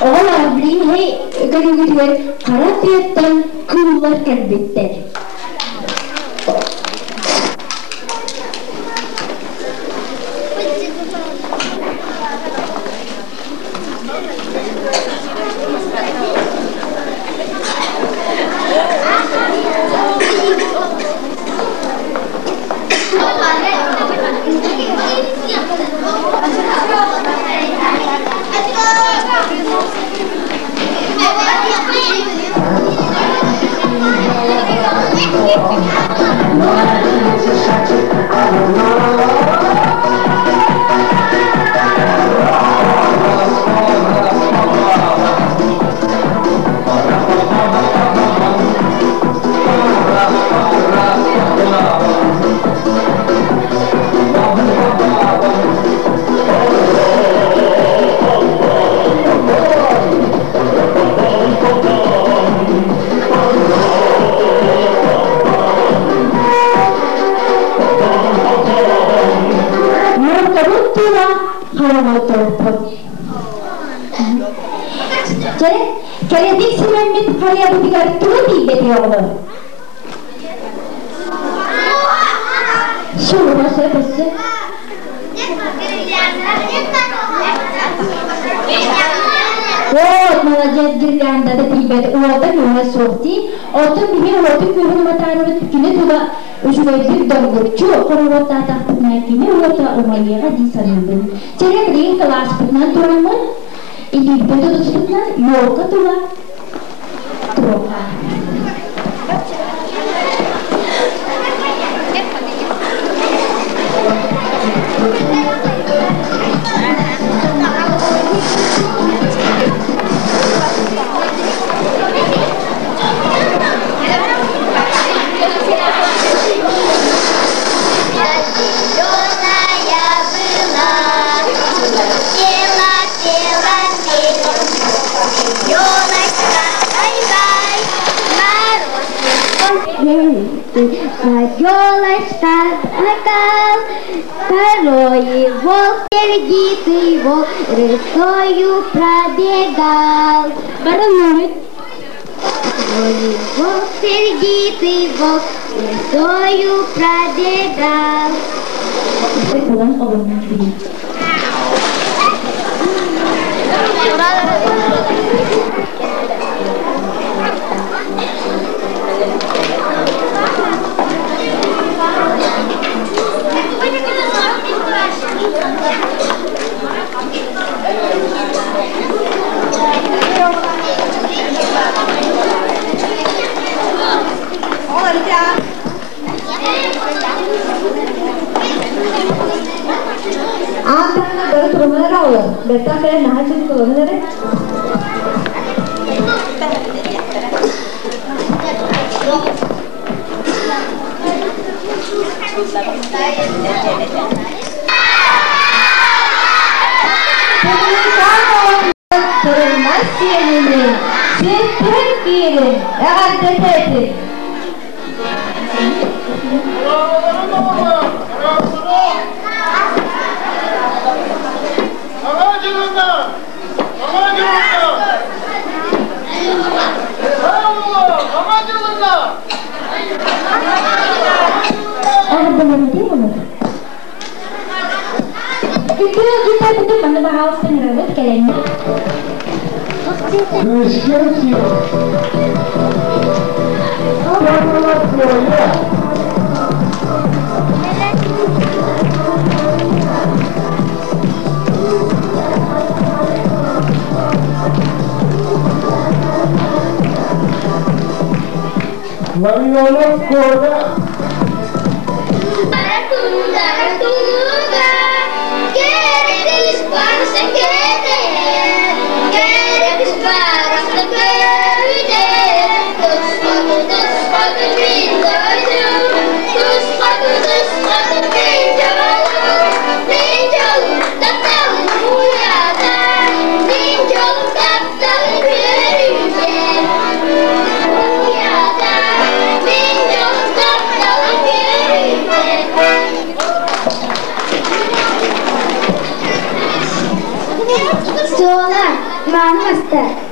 Oğlan bilin hey gönüllüler kara tiyattan kıllar kalbitter. Keledik sinemit karya budigar turuti betiyorlar. Şunu nasıl? Вот, молодец, гирлянда, да тибет, уолда мюра сорти, отын биме уолтын мюрын матарыры түкіне тула үжуайдыр доргурчу, қорывотта атақтықна кеме уолта умайеға дисанымбын. Черек дейін класс пытнан турамын, или бөді дұспытнан йолка тула троха. Елочка накал, второй волк, сердитый волк, рысою пробегал. Второй волк, сердитый волк, рысою пробегал. Antara dari turunnya rawat, betul saya nahan sih turunnya deh. Terima kasih ini, seperti akan terjadi. Kita menebak pengerawat kalian. Master.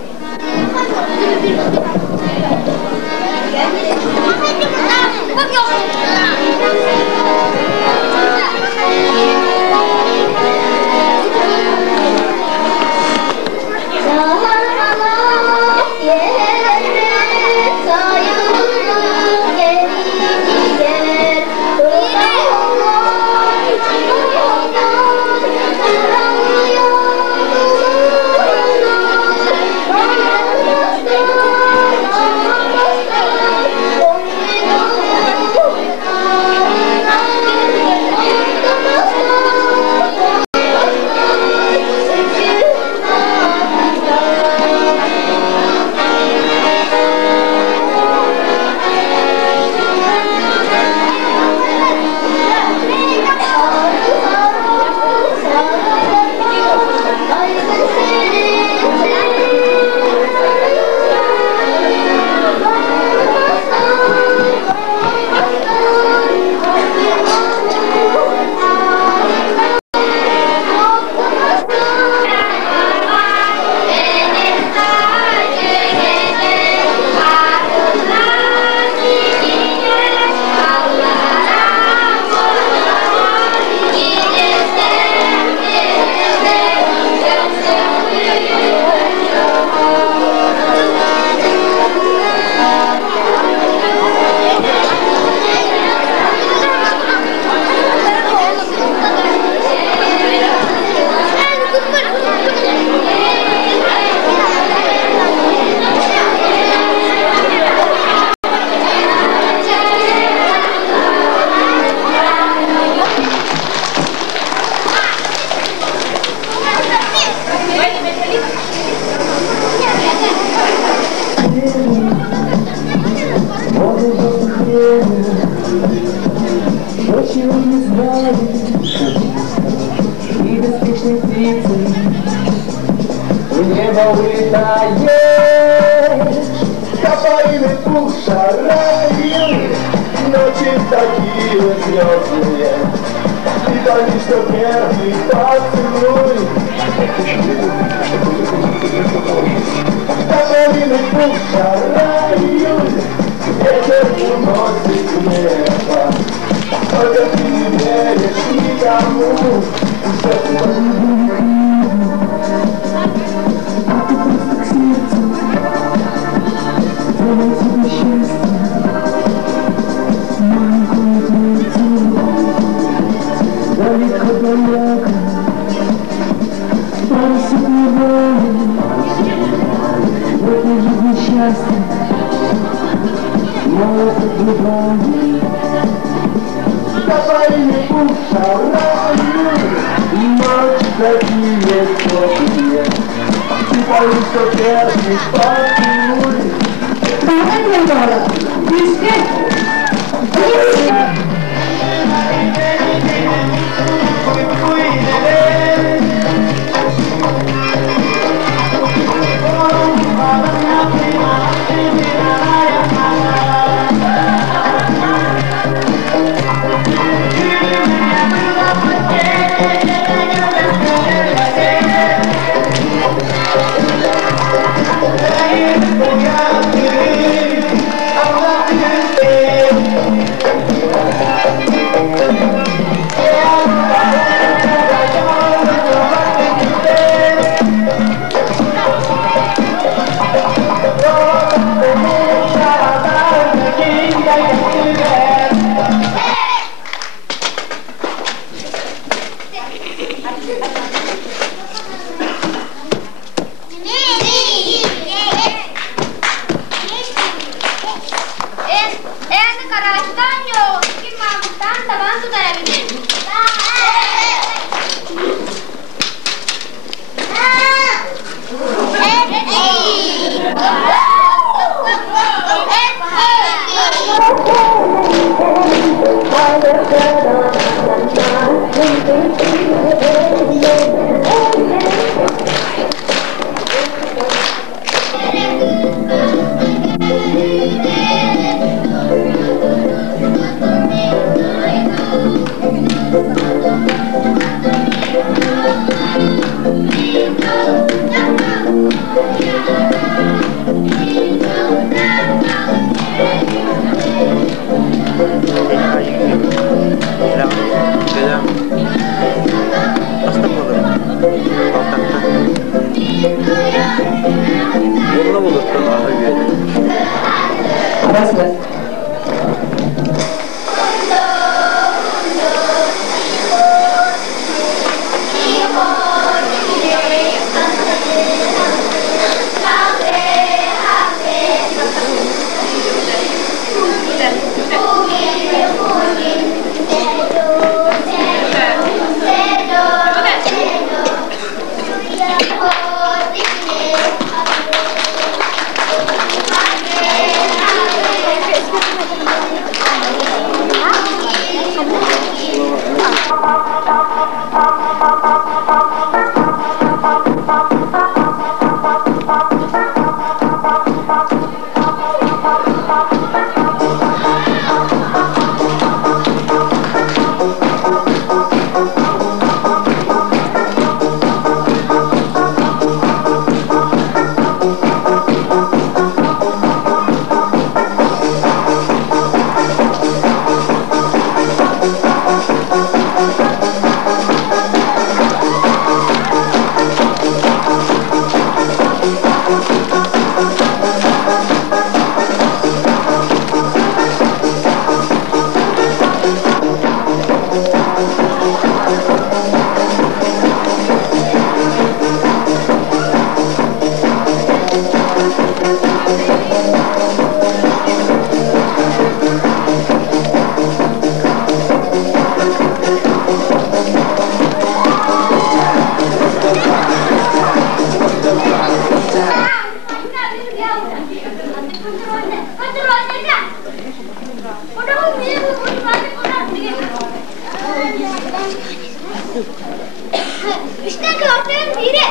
İşte gördüğün biri.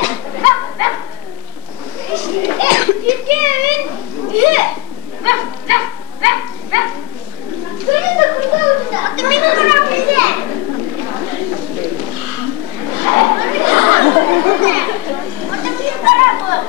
Türkiye'nin böyle de kurda ucunda. Atın beni bırak bizi. Orada bir tarafı.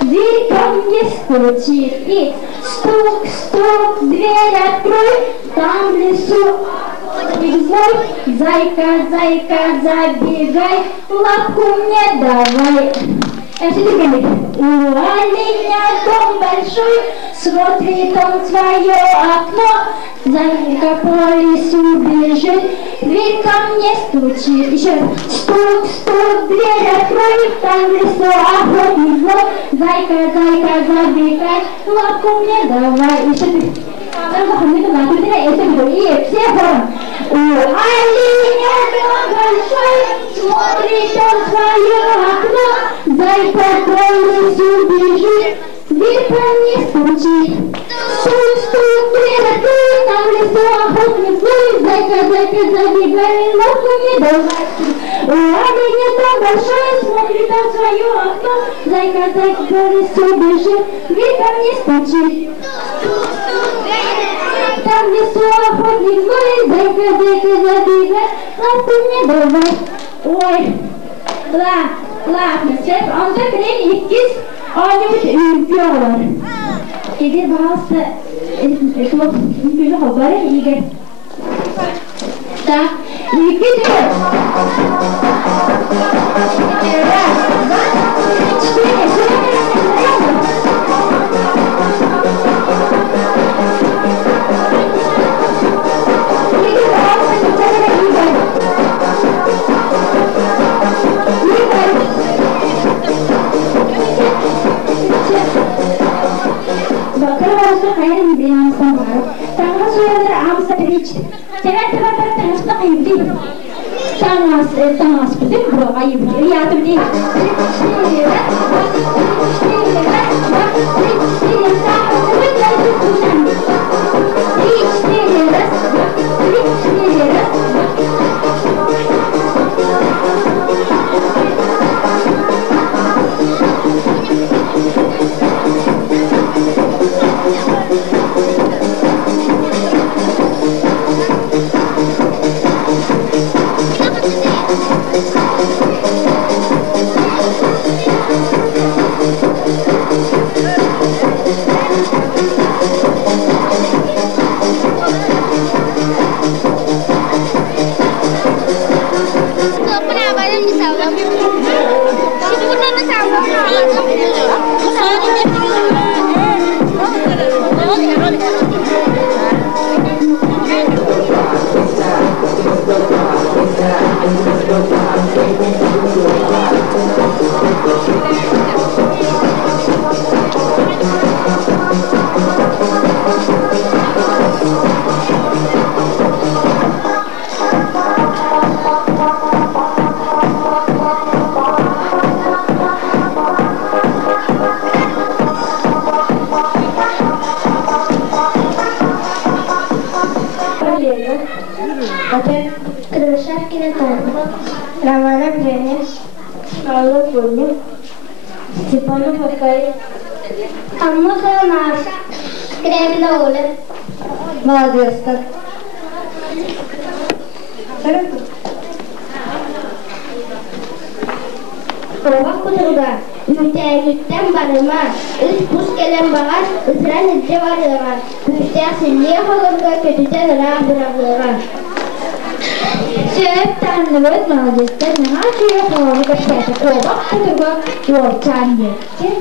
Дверь ко мне стучит и стук, стук, дверь открой, там в лесу зой, зайка, зайка, забегай, лапку мне давай. У оленя дом большой, смотрит он в свое окно, зайка по лесу бежит, дверь ко мне стучит. Еще стук, стук, дверь открой, там в лесу охотник злой, зайка, зайка, забегай, лапку мне давай. Еще и все хором. У оленя дом большой, смотрит он в свое окно, зайка по лесу бежит, дверь ко мне стучит. Стук, стук, дверь открой, там в лесу охотник злой, зайка, зайка, забегай, лапку мне давай. У оленя дом большой, смотрит он в свое окно, зайка, зайка по лесу бежит, дверь ко мне стучит. Там в лесу охотник злой, зайка, зайка, забегай, лапку мне давай. Ой, ладно, сейчас он так время ikkiz oylik uyuyorlar. Kedir bahası ülkülü haberi iyi. Da, ikkiz su kaya ni beri am samaro. Tangga su ya dar am sa rich. Jangan terbatas tangga su kaya beri. Tangga seperti bro kaya beri. Ya tu beri. Молодец, так. Proba kuturga, müteahhitten barıma, üç buz gelen bağar, ısıran hücre varıma, müteahhitliğe olurga, kötüden rağbırağına. Cep tanrıvet maliyette ne açıyor falan bir şey. Proba kuturga yol çandı. Cep.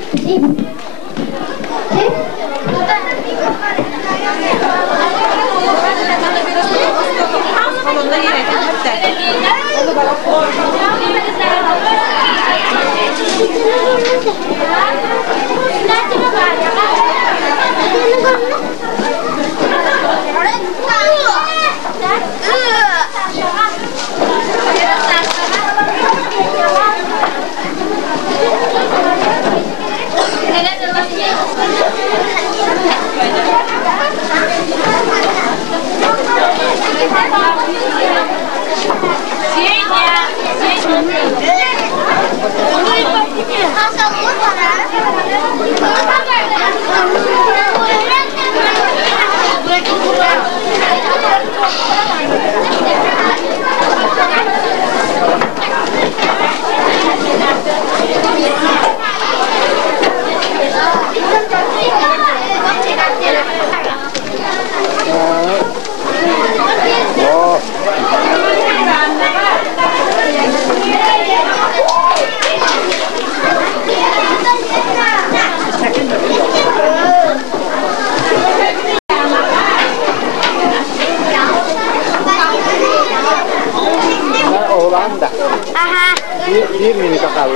Ini kakak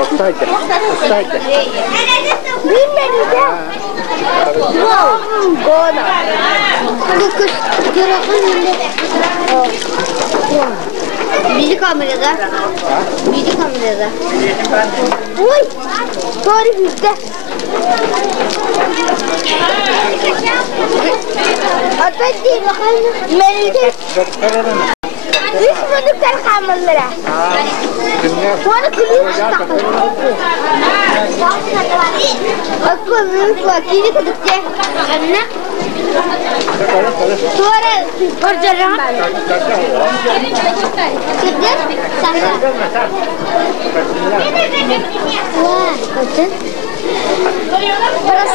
saja. Wow, gona. Kız gerakan mı? Bizi kamerada. Bizi kamerada. Uy, sorry bizde. Atadi bakalım. Melike. Üç buçuklar kalmalıra. Sonra kulüp çıkartalım. Aku büyük vakili kedukçe. Anne. Sonra orjaran. Keduk. Sana. Wah, keduk. Terus.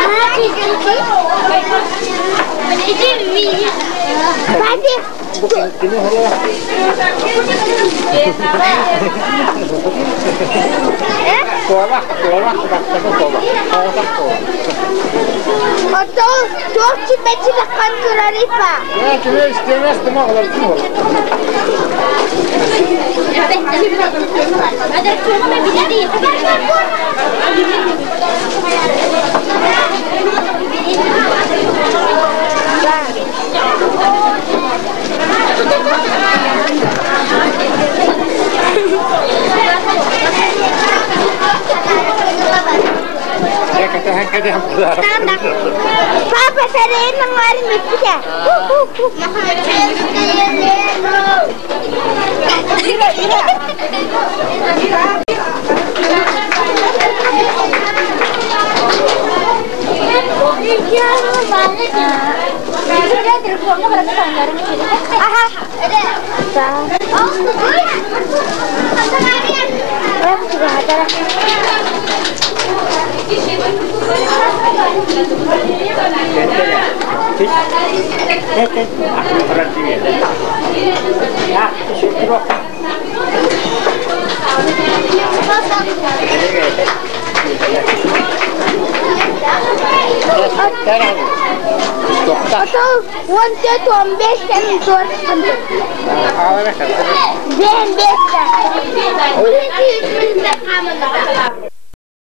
Ah, keduk. Ini. Hadi. Atau çok çimeci kantor Arifa. Ya kime istemez mi ağlar kim olur? Ada cuma beda di. Papa, sariin ng maring mito siya. Atau wanted to ambest and source. Ben besta.